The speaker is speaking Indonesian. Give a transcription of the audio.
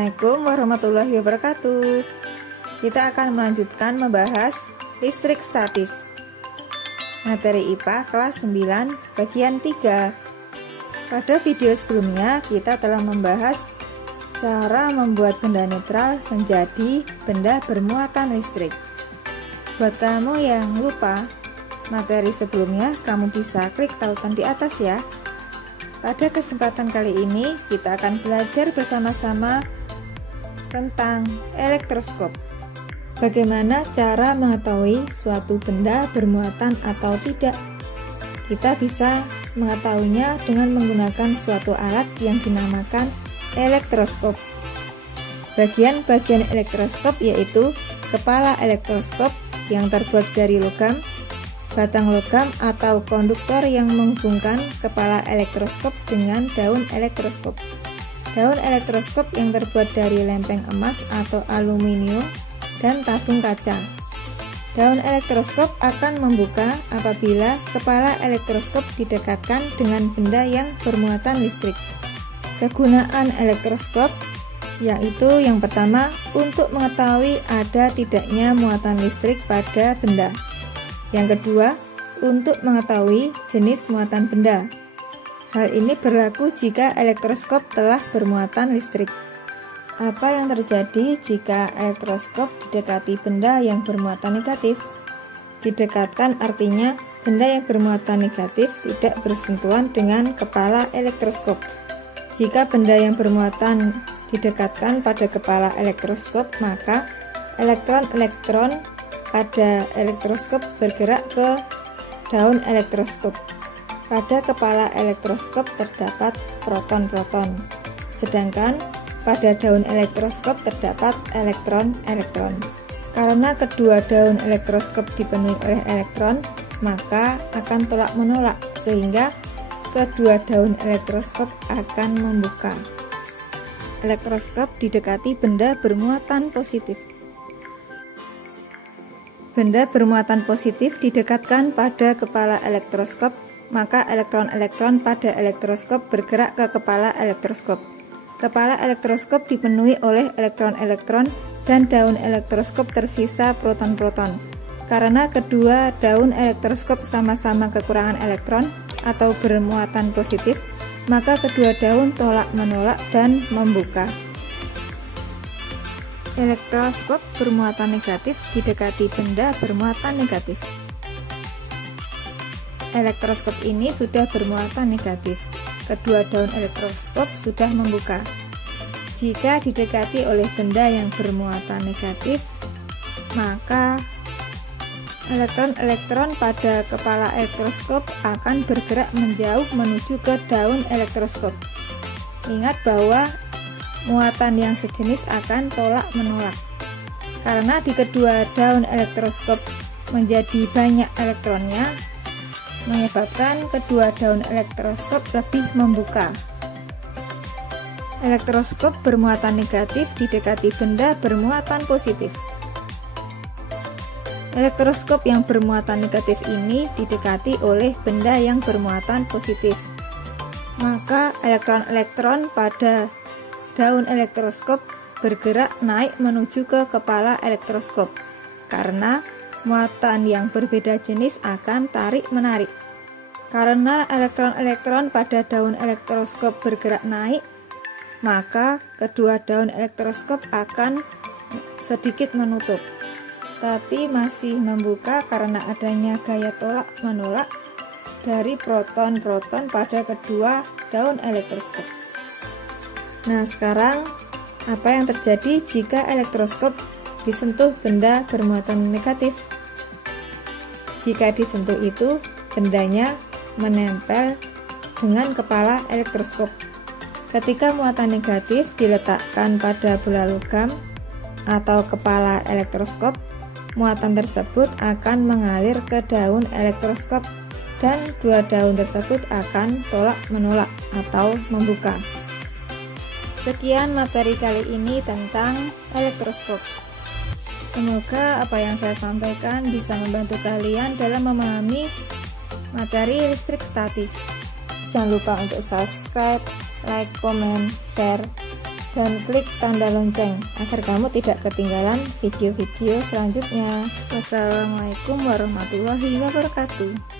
Assalamualaikum warahmatullahi wabarakatuh. Kita akan melanjutkan membahas listrik statis. Materi IPA kelas 9 bagian 3. Pada video sebelumnya kita telah membahas cara membuat benda netral menjadi benda bermuatan listrik. Buat kamu yang lupa materi sebelumnya, kamu bisa klik tautan di atas ya. Pada kesempatan kali ini kita akan belajar bersama-sama tentang elektroskop. Bagaimana cara mengetahui suatu benda bermuatan atau tidak? Kita bisa mengetahuinya dengan menggunakan suatu alat yang dinamakan elektroskop. Bagian-bagian elektroskop yaitu kepala elektroskop yang terbuat dari logam, batang logam atau konduktor yang menghubungkan kepala elektroskop dengan daun elektroskop. Daun elektroskop yang terbuat dari lempeng emas atau aluminium dan tabung kaca. Daun elektroskop akan membuka apabila kepala elektroskop didekatkan dengan benda yang bermuatan listrik. Kegunaan elektroskop yaitu yang pertama untuk mengetahui ada tidaknya muatan listrik pada benda. Yang kedua, untuk mengetahui jenis muatan benda. Hal ini berlaku jika elektroskop telah bermuatan listrik. Apa yang terjadi jika elektroskop didekati benda yang bermuatan negatif? Didekatkan artinya benda yang bermuatan negatif tidak bersentuhan dengan kepala elektroskop. Jika benda yang bermuatan didekatkan pada kepala elektroskop, maka elektron-elektron pada elektroskop bergerak ke daun elektroskop. Pada kepala elektroskop terdapat proton-proton, sedangkan pada daun elektroskop terdapat elektron-elektron. Karena kedua daun elektroskop dipenuhi oleh elektron, maka akan tolak-menolak sehingga kedua daun elektroskop akan membuka. Elektroskop didekati benda bermuatan positif. Benda bermuatan positif didekatkan pada kepala elektroskop, maka elektron-elektron pada elektroskop bergerak ke kepala elektroskop. Kepala elektroskop dipenuhi oleh elektron-elektron dan daun elektroskop tersisa proton-proton. Karena kedua daun elektroskop sama-sama kekurangan elektron atau bermuatan positif, maka kedua daun tolak-menolak dan membuka. Elektroskop bermuatan negatif didekati benda bermuatan negatif. Elektroskop ini sudah bermuatan negatif. Kedua daun elektroskop sudah membuka. Jika didekati oleh benda yang bermuatan negatif, maka elektron-elektron pada kepala elektroskop akan bergerak menjauh menuju ke daun elektroskop. Ingat bahwa muatan yang sejenis akan tolak-menolak. Karena di kedua daun elektroskop menjadi banyak elektronnya, menyebabkan kedua daun elektroskop lebih membuka. Elektroskop bermuatan negatif didekati benda bermuatan positif. Elektroskop yang bermuatan negatif ini didekati oleh benda yang bermuatan positif. Maka elektron-elektron pada daun elektroskop bergerak naik menuju ke kepala elektroskop karena muatan yang berbeda jenis akan tarik-menarik. Karena elektron-elektron pada daun elektroskop bergerak naik, maka kedua daun elektroskop akan sedikit menutup, tapi masih membuka karena adanya gaya tolak-menolak dari proton-proton pada kedua daun elektroskop. Nah, sekarang apa yang terjadi jika elektroskop disentuh benda bermuatan negatif? Jika disentuh itu, bendanya menempel dengan kepala elektroskop. Ketika muatan negatif diletakkan pada bola logam atau kepala elektroskop, muatan tersebut akan mengalir ke daun elektroskop dan dua daun tersebut akan tolak-menolak atau membuka. Sekian materi kali ini tentang elektroskop. Semoga apa yang saya sampaikan bisa membantu kalian dalam memahami materi listrik statis. Jangan lupa untuk subscribe, like, comment, share, dan klik tanda lonceng agar kamu tidak ketinggalan video-video selanjutnya. Wassalamualaikum warahmatullahi wabarakatuh.